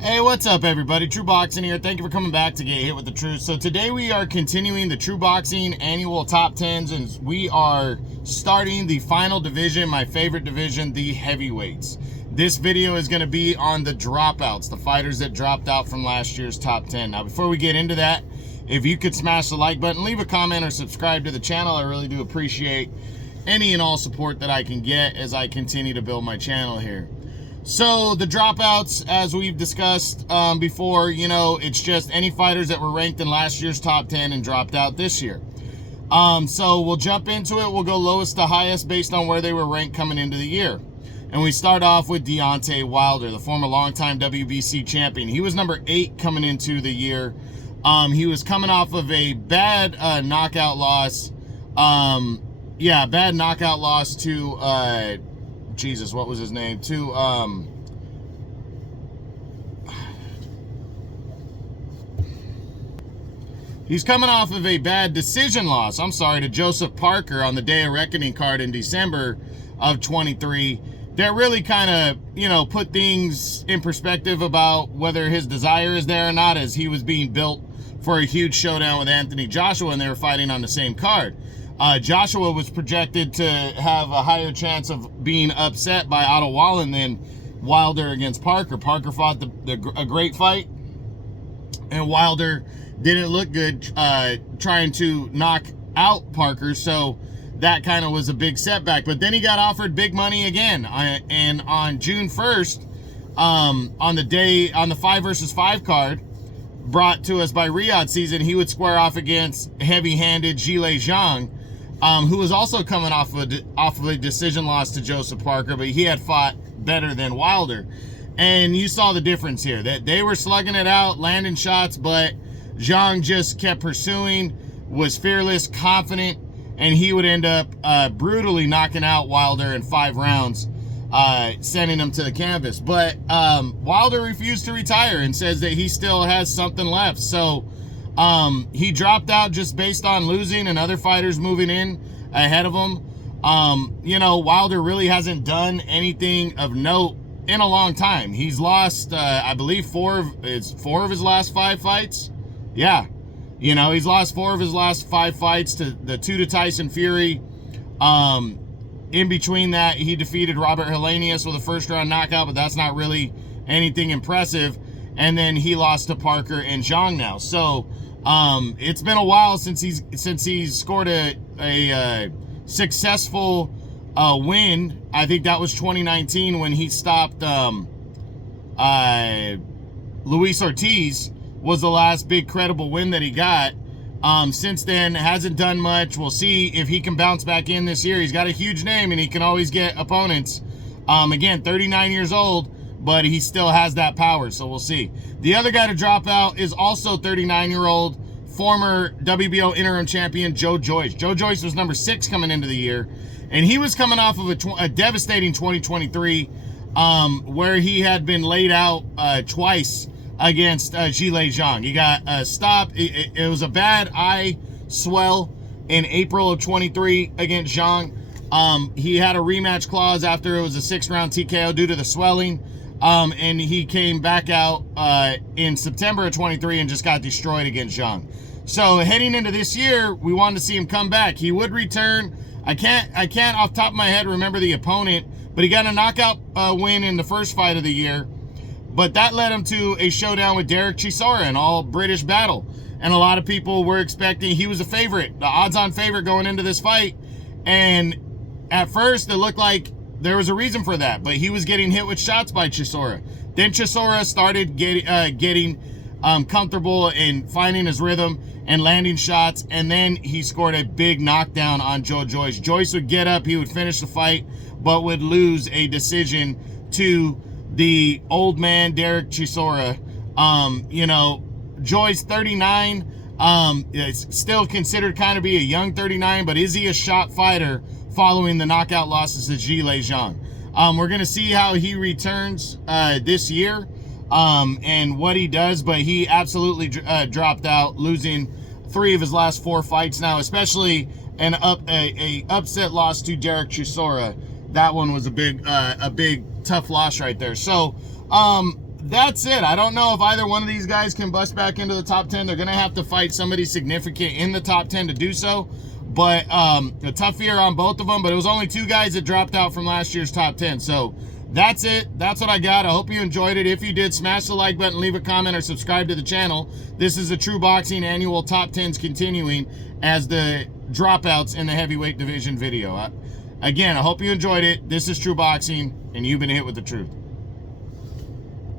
Hey, what's up, everybody? True Boxing here. Thank you for coming back to Get Hit with the Truth. So today we are continuing the True Boxing annual top 10s, and we are starting the final division, my favorite division, the heavyweights. This video is going to be on the dropouts, the fighters that dropped out from last year's top 10. Now, before we get into that, if you could smash the like button, leave a comment, or subscribe to the channel, I really do appreciate any and all support that I can get as I continue to build my channel here. So the dropouts, as we've discussed before, it's just any fighters that were ranked in last year's top 10 and dropped out this year. So we'll jump into it. We'll go lowest to highest based on where they were ranked coming into the year. And we start off with Deontay Wilder, the former longtime WBC champion. He was number 8 coming into the year. He was coming off of a bad knockout loss. Bad knockout loss to... Jesus, what was his name? He's coming off of a bad decision loss, to Joseph Parker on the Day of Reckoning card in December of 23. That really kind of, put things in perspective about whether his desire is there or not, as he was being built for a huge showdown with Anthony Joshua and they were fighting on the same card. Joshua was projected to have a higher chance of being upset by Otto Wallen than Wilder against Parker. Parker fought a great fight, and Wilder didn't look good trying to knock out Parker, so that kind of was a big setback. But then he got offered big money again, and on June 1st, on the 5 versus 5 card, brought to us by Riyadh Season, he would square off against heavy-handed Zhilei Zhang, who was also coming off of a decision loss to Joseph Parker, but he had fought better than Wilder. And you saw the difference here, that they were slugging it out, landing shots, but Zhang just kept pursuing, was fearless, confident, and he would end up brutally knocking out Wilder in 5 rounds, sending him to the canvas. But Wilder refused to retire and says that he still has something left. So he dropped out just based on losing and other fighters moving in ahead of him. Wilder really hasn't done anything of note in a long time. He's lost, I believe, 4 of his last 5 fights. Yeah. He's lost 4 of his last 5 fights, to the 2 to Tyson Fury. In between that, he defeated Robert Helenius with a first-round knockout, but that's not really anything impressive. And then he lost to Parker and Zhang now. So it's been a while since he's scored a successful win. I think that was 2019 when he stopped Luis Ortiz. Was the last big credible win that he got. Since then, hasn't done much. We'll see if he can bounce back in this year. He's got a huge name and he can always get opponents. Again, 39 years old, but he still has that power, so we'll see. The other guy to drop out is also 39-year-old former WBO interim champion Joe Joyce. Joe Joyce was number 6 coming into the year, and he was coming off of a devastating 2023 where he had been laid out twice against Zhilei Zhang. He got stopped. It was a bad eye swell in April of 23 against Zhang. He had a rematch clause after it was a 6-round TKO due to the swelling. And he came back out in September of 23 and just got destroyed against Zhang. So heading into this year, we wanted to see him come back. He would return. I can't off the top of my head remember the opponent, but he got a knockout win in the first fight of the year. But that led him to a showdown with Derek Chisora, an all-British battle. And a lot of people were expecting, he was a favorite, the odds-on favorite going into this fight. And at first, it looked like there was a reason for that, but he was getting hit with shots by Chisora. Then Chisora started getting comfortable and finding his rhythm and landing shots, and then he scored a big knockdown on Joe Joyce. Joyce would get up, he would finish the fight, but would lose a decision to the old man Derek Chisora. Joyce, 39, is still considered kind of be a young 39, but is he a shot fighter following the knockout losses to Zhilei Zhang? We're going to see how he returns this year and what he does, but he absolutely dropped out, losing 3 of his last 4 fights now, especially an upset loss to Derek Chisora. That one was a big tough loss right there. So that's it. I don't know if either one of these guys can bust back into the top 10. They're going to have to fight somebody significant in the top 10 to do so. But a tough year on both of them. But it was only 2 guys that dropped out from last year's top 10. So that's it. That's what I got. I hope you enjoyed it. If you did, smash the like button, leave a comment, or subscribe to the channel. This is the True Boxing annual top 10s continuing as the dropouts in the heavyweight division video. Again, I hope you enjoyed it. This is True Boxing, and you've been hit with the truth.